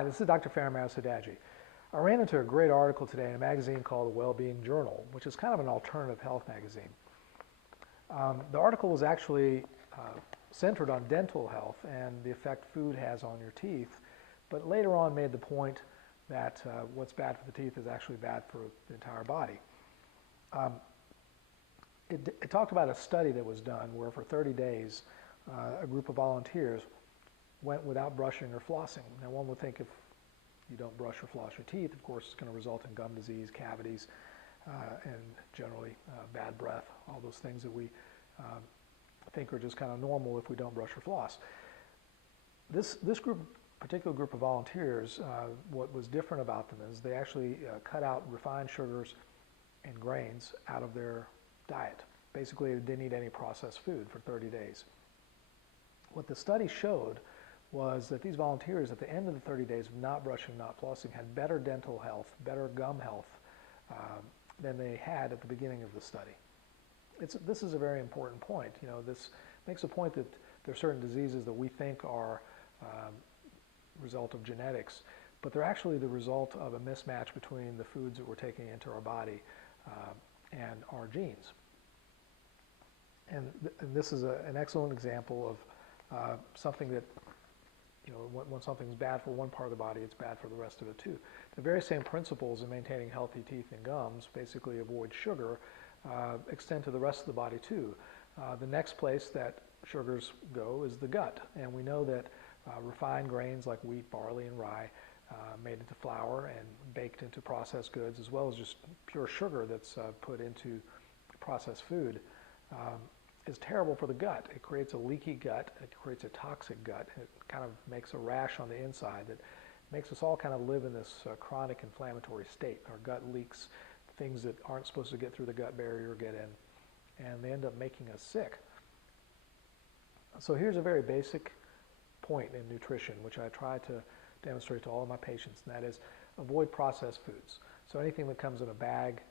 Hi, this is Dr. Fairmass Hadaji. I ran into a great article today in a magazine called The Wellbeing Journal, which is kind of an alternative health magazine. The article was actually centered on dental health and the effect food has on your teeth, but later on made the point that what's bad for the teeth is actually bad for the entire body. It talked about a study that was done where for 30 days a group of volunteers went without brushing or flossing. Now one would think if you don't brush or floss your teeth, of course it's going to result in gum disease, cavities, and generally bad breath, all those things that we think are just kind of normal if we don't brush or floss. This particular group of volunteers, what was different about them is they actually cut out refined sugars and grains out of their diet. Basically, they didn't eat any processed food for 30 days. What the study showed was that these volunteers at the end of the 30 days of not brushing, not flossing, had better dental health, better gum health than they had at the beginning of the study. This is a very important point. You know, this makes a point that there are certain diseases that we think are result of genetics, but they're actually the result of a mismatch between the foods that we're taking into our body and our genes. And this is an excellent example of something that, you know, when something's bad for one part of the body, it's bad for the rest of it too. The very same principles in maintaining healthy teeth and gums, basically avoid sugar, extend to the rest of the body too. The next place that sugars go is the gut, and we know that refined grains like wheat, barley, and rye made into flour and baked into processed goods, as well as just pure sugar that's put into processed food, is terrible for the gut. It creates a leaky gut, it creates a toxic gut, it kind of makes a rash on the inside that makes us all kind of live in this chronic inflammatory state. Our gut leaks things that aren't supposed to get through the gut barrier get in, and they end up making us sick. So here's a very basic point in nutrition, which I try to demonstrate to all of my patients, and that is avoid processed foods. So anything that comes in a bag,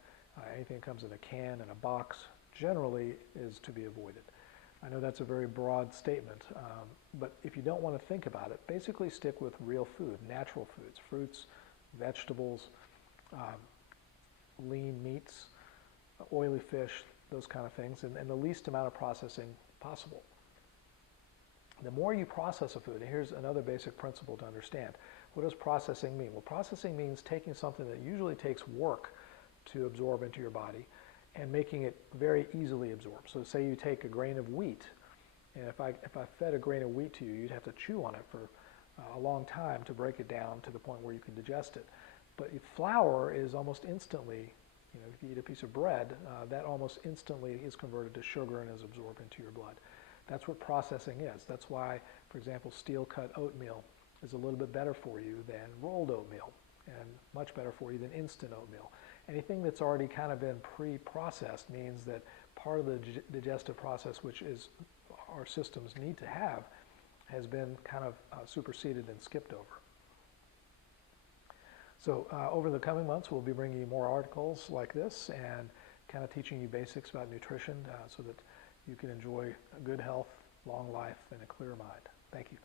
anything that comes in a can, in a box, generally is to be avoided. I know that's a very broad statement, but if you don't want to think about it, basically stick with real food, natural foods, fruits, vegetables, lean meats, oily fish, those kind of things, and the least amount of processing possible. The more you process a food, and here's another basic principle to understand. What does processing mean? Well, processing means taking something that usually takes work to absorb into your body and making it very easily absorbed. So say you take a grain of wheat, and if I fed a grain of wheat to you, you'd have to chew on it for a long time to break it down to the point where you can digest it. But flour is almost instantly, you know, if you eat a piece of bread, that almost instantly is converted to sugar and is absorbed into your blood. That's what processing is. That's why, for example, steel-cut oatmeal is a little bit better for you than rolled oatmeal, and much better for you than instant oatmeal. Anything that's already kind of been pre-processed means that part of the digestive process, which is our systems need to have, has been kind of superseded and skipped over. So over the coming months, we'll be bringing you more articles like this and kind of teaching you basics about nutrition so that you can enjoy good health, long life, and a clear mind. Thank you.